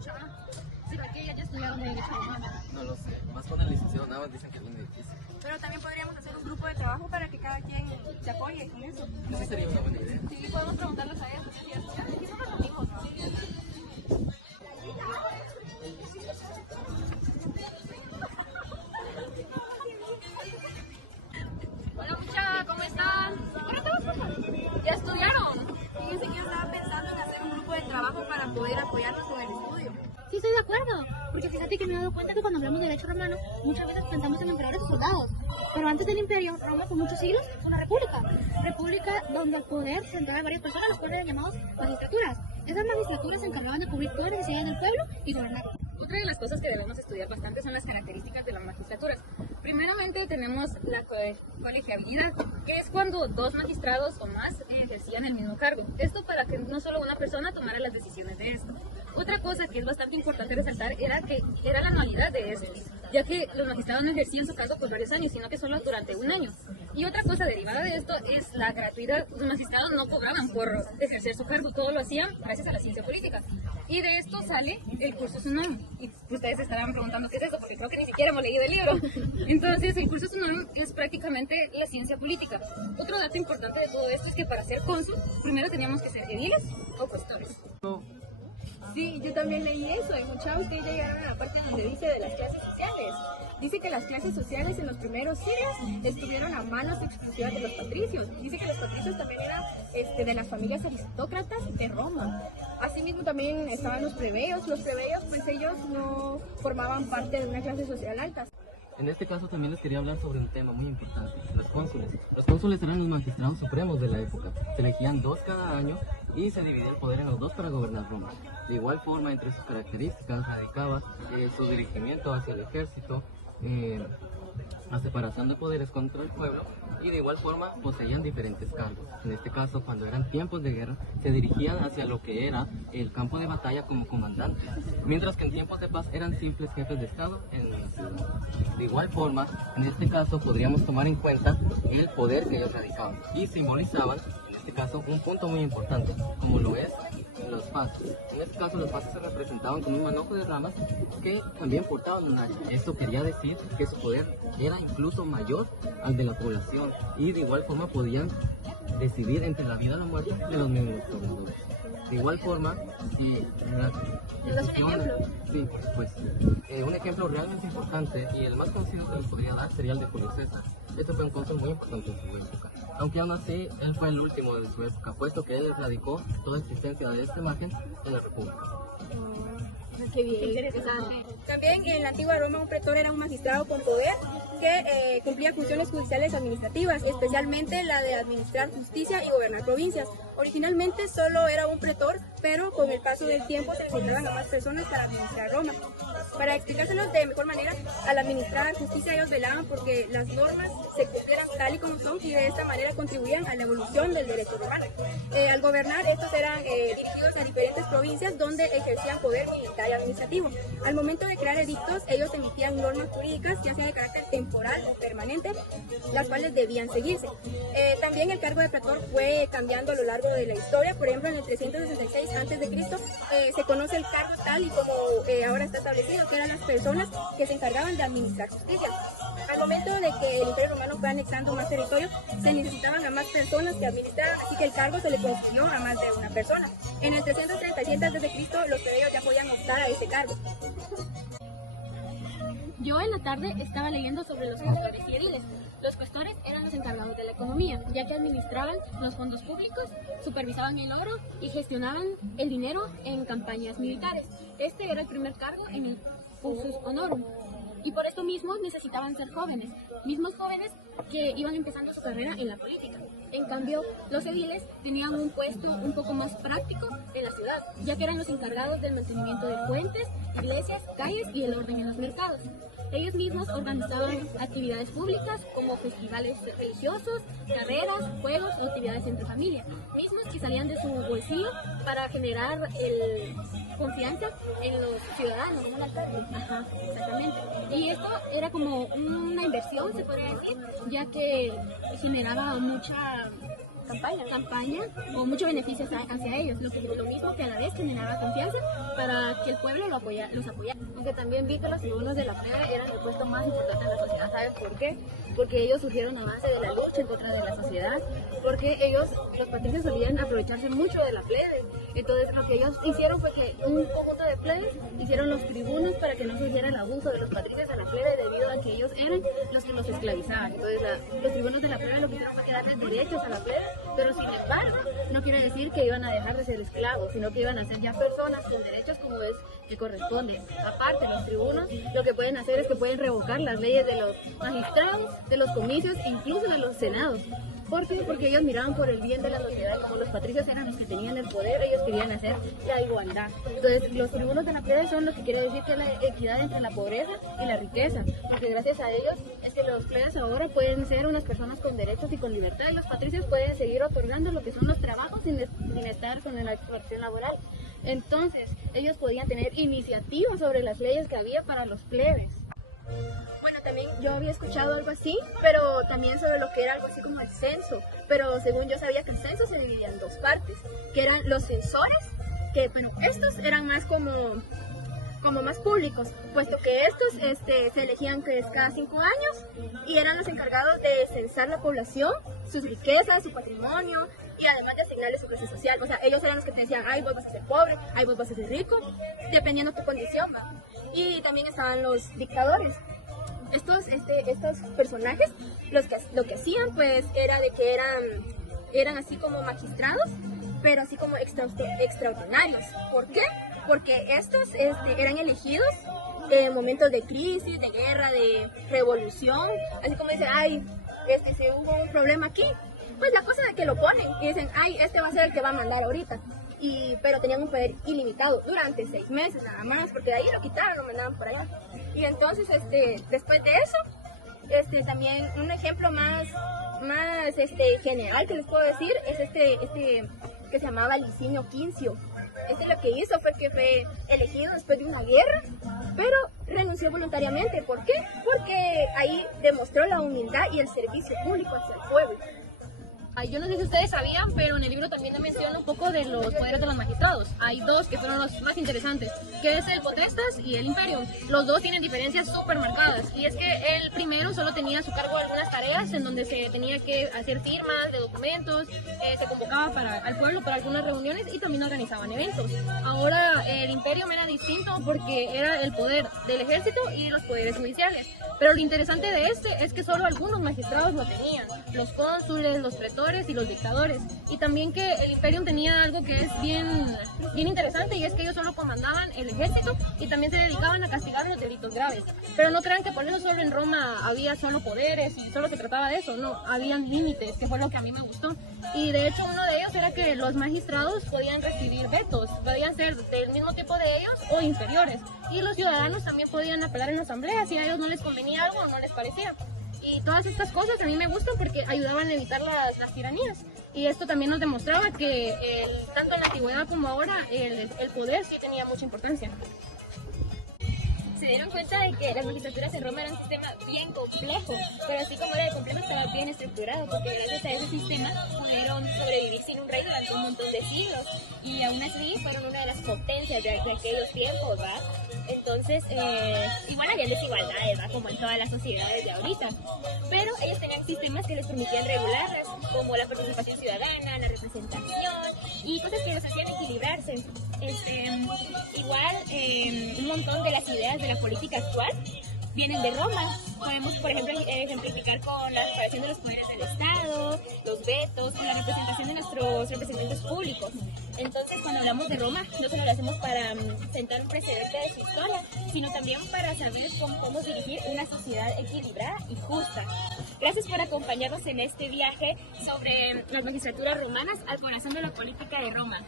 ¿Será que ellas ya estudiaron Derecho Romano? No lo sé, más con el licenciado nada más dicen que es bien difícil. Pero también podríamos hacer un grupo de trabajo para que cada quien se apoye con eso. Eso sería una buena idea. Sí, podemos preguntarles a ellas porque sí, aquí no nos reunimos, ¿no? Hola muchachas, ¿cómo están? ¿Ya estudiaron? Fíjense que yo estaba pensando en hacer un grupo de trabajo para poder apoyarnos con el estudio. Sí, estoy de acuerdo, porque fíjate que me he dado cuenta que cuando hablamos de derecho romano, muchas veces pensamos en emperadores y soldados. Pero antes del imperio, Roma por muchos siglos fue una república donde el poder se entregaba a varias personas, las cuales eran llamadas magistraturas. Esas magistraturas se encargaban de cubrir todas las necesidades del pueblo y gobernar. Otra de las cosas que debemos estudiar bastante son las características de las magistraturas. Primeramente tenemos la colegiabilidad, que es cuando dos magistrados o más ejercían el mismo cargo. Esto para que no solo una persona tomara las decisiones de esto. Otra cosa que es bastante importante resaltar era la anualidad de esto, ya que los magistrados no ejercían su cargo por varios años, sino que solo durante un año. Y otra cosa derivada de esto es la gratuidad. Los magistrados no cobraban por ejercer su cargo, todo lo hacían gracias a la ciencia política. Y de esto sale el cursus honorum. Y ustedes se estarán preguntando qué es eso, porque creo que ni siquiera hemos leído el libro. Entonces, el cursus honorum es prácticamente la ciencia política. Otro dato importante de todo esto es que para ser cónsul, primero teníamos que ser ediles o cuestores. Sí, yo también leí eso. Hay muchos que llegaron a la parte donde dice de las clases sociales. Dice que las clases sociales en los primeros siglos estuvieron a manos exclusivas de los patricios. Dice que los patricios también eran de las familias aristócratas de Roma. Asimismo también estaban los plebeyos. Los plebeyos, pues ellos no formaban parte de una clase social alta. En este caso también les quería hablar sobre un tema muy importante, los cónsules. Los cónsules eran los magistrados supremos de la época. Se elegían 2 cada año y se dividía el poder en los 2 para gobernar Roma. De igual forma, entre sus características radicaba su dirigimiento hacia el ejército, la separación de poderes contra el pueblo, y de igual forma poseían diferentes cargos. En este caso, cuando eran tiempos de guerra, se dirigían hacia lo que era el campo de batalla como comandantes, mientras que en tiempos de paz eran simples jefes de estado en la ciudad. De igual forma, en este caso podríamos tomar en cuenta el poder que ellos radicaban y simbolizaban, en este caso, un punto muy importante, como lo es los fases. En este caso, los fases se representaban con un manojo de ramas que también portaban un hacha. Esto quería decir que su poder era incluso mayor al de la población y de igual forma podían decidir entre la vida y la muerte de los mismos pobladores. De igual forma, si las decisiones... Sí, por supuesto. Un ejemplo realmente importante y el más conocido que les podría dar sería el de Julio César. Este fue un cónsul muy importante en su época. Aunque aún así, él fue el último de su época, puesto que él radicó toda existencia de esta imagen en la República. Qué bien. También en la antigua Roma un pretor era un magistrado con poder que cumplía funciones judiciales administrativas, especialmente la de administrar justicia y gobernar provincias. Originalmente solo era un pretor, pero con el paso del tiempo se necesitaban a más personas para administrar Roma. Para explicárselos de mejor manera, al administrar justicia ellos velaban porque las normas se cumplieran tal y como son y de esta manera contribuían a la evolución del derecho romano. Al gobernar, estos eran dirigidos a diferentes provincias donde ejercían poder militar y administrativo. Al momento de crear edictos, ellos emitían normas jurídicas, ya sea de carácter temporal o permanente, las cuales debían seguirse. También el cargo de pretor fue cambiando a lo largo de la historia. Por ejemplo, en el 366 a.C. Se conoce el cargo tal y como ahora está establecido, que eran las personas que se encargaban de administrar justicia. Al momento de que el Imperio Romano fue anexando más territorio, se necesitaban a más personas que administraran, así que el cargo se le confirió a más de una persona. En el 337 a.C. los plebeyos ya podían optar a ese cargo. Yo en la tarde estaba leyendo sobre los cuestores y ediles. Los cuestores eran los encargados de la economía, ya que administraban los fondos públicos, supervisaban el oro y gestionaban el dinero en campañas militares. Este era el primer cargo en el cursus honorum. Y por esto mismo necesitaban ser jóvenes, mismos jóvenes que iban empezando su carrera en la política. En cambio, los ediles tenían un puesto un poco más práctico en la ciudad, ya que eran los encargados del mantenimiento de puentes, iglesias, calles y el orden en los mercados. Ellos mismos organizaban actividades públicas como festivales religiosos, carreras, juegos o actividades entre familia, mismos que salían de su bolsillo para generar confianza en los ciudadanos. Ajá, exactamente. Y esto era como una inversión, se podría decir, ya que generaba mucha campaña o mucho beneficio hacia ellos, lo mismo que a la vez generaba confianza para que el pueblo los apoyara. Aunque también vi que los tribunos de la plebe eran el puesto más importante en la sociedad. ¿Saben por qué? Porque ellos surgieron a base de la lucha en contra de la sociedad, porque ellos, los patricios, solían aprovecharse mucho de la plebe. Entonces lo que ellos hicieron fue que un conjunto de plebes hicieron los tribunos para que no se hiciera el abuso de los patricios a la plebe, debido a que ellos eran los que los esclavizaban. Entonces los tribunos de la plebe lo que hicieron fue que darles derechos a la plebe, pero sin embargo no quiere decir que iban a dejar de ser esclavos, sino que iban a ser ya personas con derechos como es que corresponde. Aparte, los tribunos lo que pueden hacer es que pueden revocar las leyes de los magistrados, de los comicios e incluso de los senados. ¿Por qué? Porque ellos miraban por el bien de la sociedad. Como los patricios eran los que tenían el poder, ellos querían hacer la igualdad. Entonces, los tribunos de la plebe son lo que quiere decir que la equidad entre la pobreza y la riqueza, porque gracias a ellos es que los plebes ahora pueden ser unas personas con derechos y con libertad, y los patricios pueden seguir otorgando lo que son los trabajos sin estar con la explotación laboral. Entonces, ellos podían tener iniciativa sobre las leyes que había para los plebes. Bueno, también yo había escuchado algo así, pero también sobre lo que era algo así como el censo. Pero según yo sabía que el censo se dividía en dos partes, que eran los censores, que bueno, estos eran más como más públicos, puesto que estos se elegían cada 5 años y eran los encargados de censar la población, sus riquezas, su patrimonio, y además de asignarles su clase social. O sea, ellos eran los que te decían, ay, vos vas a ser pobre, ay, vos vas a ser rico, dependiendo de tu condición, ¿va? Y también estaban los dictadores. Estos personajes, lo que hacían, pues, era de que eran así como magistrados, pero así como extraordinarios. ¿Por qué? Porque estos eran elegidos en momentos de crisis, de guerra, de revolución, así como dicen, ay, si hubo un problema aquí, pues la cosa es que lo ponen y dicen, ay, este va a ser el que va a mandar ahorita. Pero tenían un poder ilimitado durante 6 meses nada más, porque de ahí lo quitaron, lo mandaban por allá. Y entonces, después de eso, también un ejemplo más general que les puedo decir es que se llamaba Licinio Quincio. Lo que hizo fue que fue elegido después de una guerra, pero renunció voluntariamente. ¿Por qué? Porque ahí demostró la humildad y el servicio público hacia el pueblo. Yo no sé si ustedes sabían, pero en el libro también menciona un poco de los poderes de los magistrados. Hay dos que fueron los más interesantes, que es el potestas y el imperio. Los dos tienen diferencias súper marcadas, y es que el primero solo tenía a su cargo algunas tareas en donde se tenía que hacer firmas de documentos, se convocaba al pueblo para algunas reuniones y también organizaban eventos. Ahora el imperio era distinto porque era el poder del ejército y los poderes judiciales. Pero lo interesante de es que solo algunos magistrados lo tenían, los cónsules, los pretores y los dictadores. Y también que el imperio tenía algo que es bien interesante, y es que ellos solo comandaban el ejército y también se dedicaban a castigar los delitos graves. Pero no crean que por eso solo en Roma había solo poderes y solo se trataba de eso, no, habían límites, que fue lo que a mí me gustó. Y de hecho uno de ellos era que los magistrados podían recibir vetos, podían ser del mismo tipo de ellos o inferiores, y los ciudadanos también podían apelar en la asamblea si a ellos no les convenía algo o no les parecía. Y todas estas cosas a mí me gustan porque ayudaban a evitar las tiranías. Y esto también nos demostraba que tanto en la antigüedad como ahora el poder sí tenía mucha importancia. Se dieron cuenta de que las magistraturas en Roma eran un sistema bien complejo, pero así como era de complejo, estaba bien estructurado, porque gracias a ese sistema pudieron sobrevivir sin un rey durante un montón de siglos, y aún así fueron una de las potencias de aquellos tiempos, ¿verdad? Entonces, igual había desigualdades, ¿verdad? Como en todas las sociedades de ahorita, pero ellos tenían sistemas que les permitían regularlas, como la participación ciudadana, la representación, y cosas que los hacían equilibrarse. Igual, un montón de las ideas de la política actual vienen de Roma. Podemos, por ejemplo, ejemplificar con la separación de los poderes del Estado, los vetos, con la representación de nuestros representantes públicos. Entonces, cuando hablamos de Roma, no solo lo hacemos para sentar un precedente de su historia, sino también para saber cómo dirigir una sociedad equilibrada y justa. Gracias por acompañarnos en este viaje sobre las magistraturas romanas al corazón de la política de Roma.